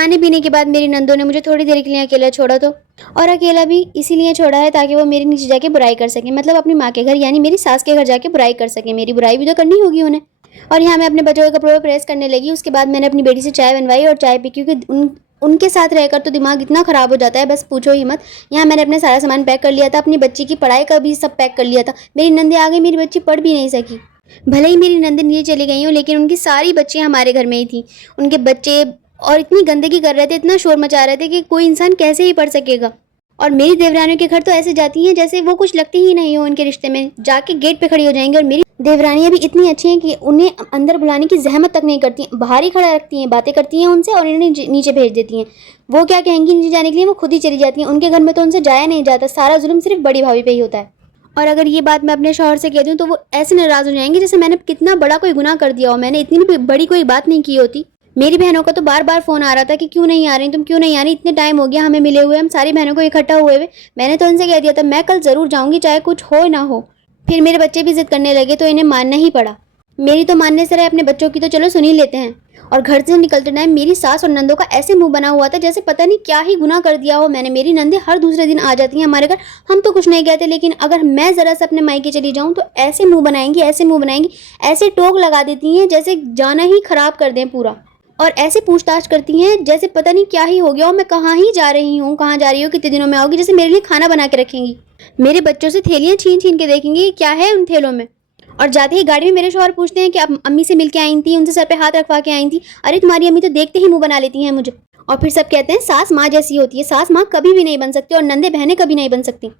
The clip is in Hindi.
खाने पीने के बाद मेरी नंदों ने मुझे थोड़ी देर के लिए अकेला छोड़ा तो, और अकेला भी इसीलिए छोड़ा है ताकि वो मेरे नीचे जाके बुराई कर सके, मतलब अपनी माँ के घर यानी मेरी सास के घर जाके बुराई कर सके। मेरी बुराई भी तो करनी होगी उन्हें। और यहाँ मैं अपने बच्चों के कपड़ों पर प्रेस करने लगी। उसके बाद मैंने अपनी बेटी से चाय बनवाई और चाय पी, क्योंकि उनके साथ रहकर तो दिमाग इतना ख़राब हो जाता है, बस पूछो ही मत। यहाँ मैंने अपने सारा सामान पैक कर लिया था, अपनी बच्ची की पढ़ाई का भी सब पैक कर लिया था। मेरी नंदे आ गई, मेरी बच्ची पढ़ भी नहीं सकी। भले ही मेरी नंदे नीचे चली गई हूँ, लेकिन उनकी सारी बच्चियाँ हमारे घर में ही थी। उनके बच्चे और इतनी गंदगी कर रहे थे, इतना शोर मचा रहे थे कि कोई इंसान कैसे ही पढ़ सकेगा। और मेरी देवरानियों के घर तो ऐसे जाती हैं जैसे वो कुछ लगती ही नहीं हो उनके रिश्ते में, जाके गेट पे खड़ी हो जाएंगी। और मेरी देवरानियाँ भी इतनी अच्छी हैं कि उन्हें अंदर बुलाने की जहमत तक नहीं करती, बाहर ही खड़ा रखती हैं, बातें करती हैं उनसे और इन्हें नीचे भेज देती हैं। वो क्या कहेंगी नीचे जाने के लिए, वो खुद ही चली जाती हैं। उनके घर में तो उनसे जाया नहीं जाता, सारा जुल्म सिर्फ बड़ी भाभी पे ही होता है। और अगर ये बात मैं अपने शौहर से कह दूँ तो वो ऐसे नाराज़ हो जाएंगे जैसे मैंने कितना बड़ा कोई गुनाह कर दिया हो। मैंने इतनी भी बड़ी कोई बात नहीं की होती। मेरी बहनों का तो बार बार फ़ोन आ रहा था कि क्यों नहीं आ रही तुम, क्यों नहीं आ रही, इतने टाइम हो गया हमें मिले हुए, हम सारी बहनों को इकट्ठा हुए हुए। मैंने तो उनसे कह दिया था मैं कल ज़रूर जाऊँगी, चाहे कुछ हो ना हो। फिर मेरे बच्चे भी ज़िद करने लगे तो इन्हें मानना ही पड़ा। मेरी तो मानने से रहे, अपने बच्चों की तो चलो सुन ही लेते हैं। और घर से निकलते टाइम मेरी सास और नंदों का ऐसे मुंह बना हुआ था जैसे पता नहीं क्या ही गुनाह कर दिया हो मैंने। मेरी नंदे हर दूसरे दिन आ जाती हैं हमारे घर, हम तो कुछ नहीं कहते, लेकिन अगर मैं ज़रा सा अपने मायके चली जाऊँ तो ऐसे मुंह बनाएंगी, ऐसे मुंह बनाएंगी, ऐसे टोक लगा देती हैं जैसे जाना ही खराब कर दें पूरा। और ऐसे पूछताछ करती हैं जैसे पता नहीं क्या ही हो गया हो, मैं कहाँ ही जा रही हूँ, कहाँ जा रही हूँ, कितने दिनों में आओगी, जैसे मेरे लिए खाना बना के रखेंगी। मेरे बच्चों से थैलियाँ छीन छीन के देखेंगी क्या है उन थैलों में। और जाते ही गाड़ी में मेरे शौहर पूछते हैं कि अब अम्मी से मिल के आई थी, उनसे सर पे हाथ रखवा के आई थी। अरे तुम्हारी अम्मी तो देखते ही मुंह बना लेती हैं मुझे। और फिर सब कहते हैं सास माँ जैसी होती है, सास माँ कभी भी नहीं बन सकती और नंदे बहनें कभी नहीं बन सकती।